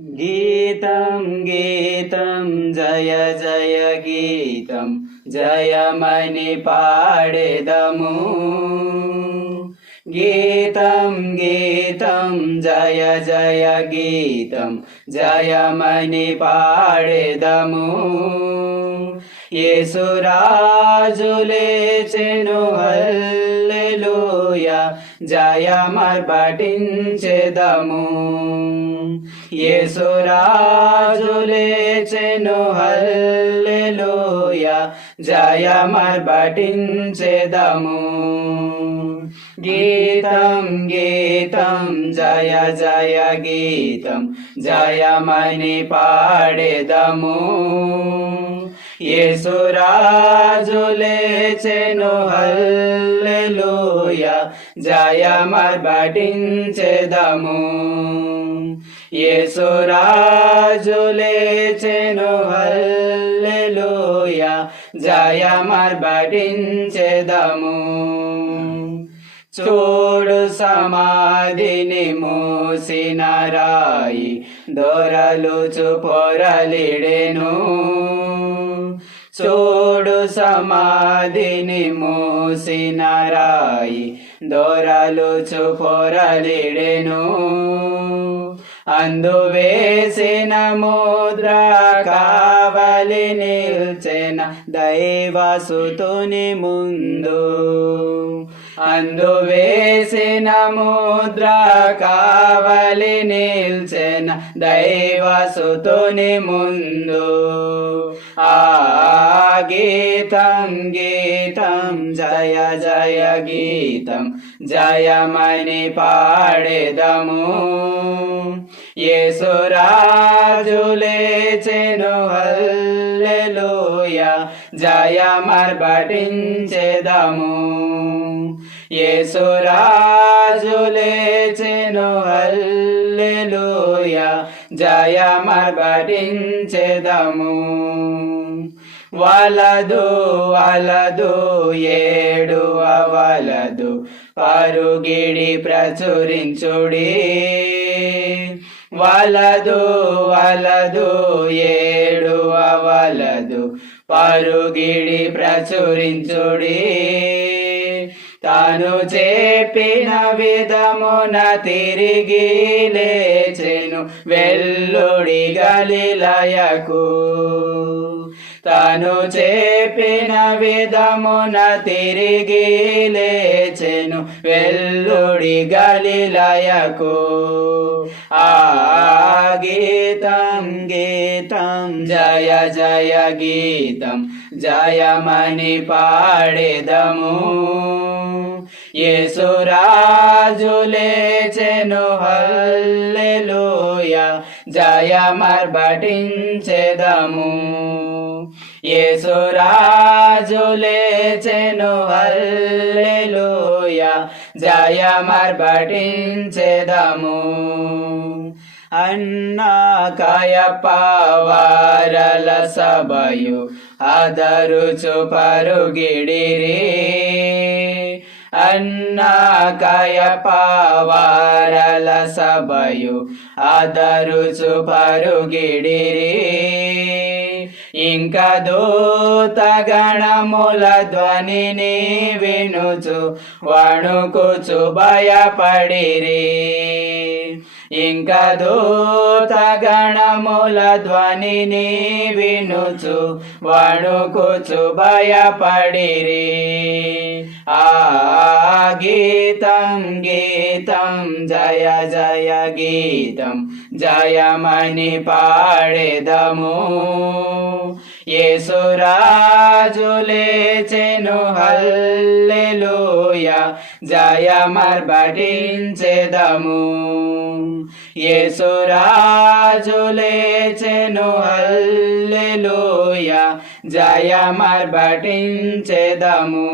గీతం గీతం జయ జయ గీతం జయమని పాడెదము. గీతం గీతం జయ జయ గీతం జయమని పాడెదము. యేసురాజు లేచెను హల్లెలూయా జయమర్పటించెదము. యేసురాజు లేచెను హల్లెలూయా జయమర్పటించెదము. గీతం గీతం జయ జయ గీతం జయమని పాడెదము. యేసురాజు లేచెను హల్లెలూయా జయమర్పటించెదము. యేసురాజు లేచెను హల్లెలూయా జయమర్పటించెదము. చూడు సమాధిని మూసిన రాయి దొరలుచు పొరలిడెను. చూడు సమాధిని మూసిన రాయి దొరలుచు పొరలిడెను. అందు వేసిన ముద్ర కావలి నిల్చెన దైవసుతుని ముందు. అందు వేసిన ముద్ర కావలి నిల్చెన దైవసుతుని ముందు. ఆ గీతం గీతం జయ జయ గీతం జయమని పాడెదము. యేసురాజు లేచెను హల్లెలూయా జయమర్పటించెదము. యేసురాజు లేచెను హల్లెలూయా జయమర్పటించెదము. వలదు వలదు ఏడువ వలదు పరుగిడి ప్రచురించుడి. వలదు వలదు ఏడువ వలదు పరుగిడి ప్రచురించుడి. తాను చెప్పిన విధమున తిరిగి లేచెను వెల్లుడి గలిలయకు. తాను చెప్పిన విధమున తిరిగి లేచెను వెల్లుడి గలిలయకు. ఆ గీతం గీతం జయ జయ గీతం జయమని పాడెదము. యేసురాజు లేచెను హల్లెలూయా జయమర్పటించెదము. యేసురాజు లేచెను హల్లెలూయా జయమర్పటించెదము. అన్నా కాయప్ప వారల సభయు ఆదరుచు పరుగిడిరి. అన్నా కాయప్ప వారల సభయు ఆదరుచు పరుగిడిరి. ఇంక దూతగణముల ధ్వనిని వినుచు వణుకుచు భయపడిరి. ఇంక దూతగణముల ధ్వనిని వినుచు వణుకుచు భయపడిరి. ఆ గీతం గీతం జయ జయ గీతం జయమని పాడెదము. యేసురాజు లేచెను హల్లెలూయా జయమర్పటించెదము. యేసురాజు లేచెను హల్లెలూయా జయమర్పటించెదము.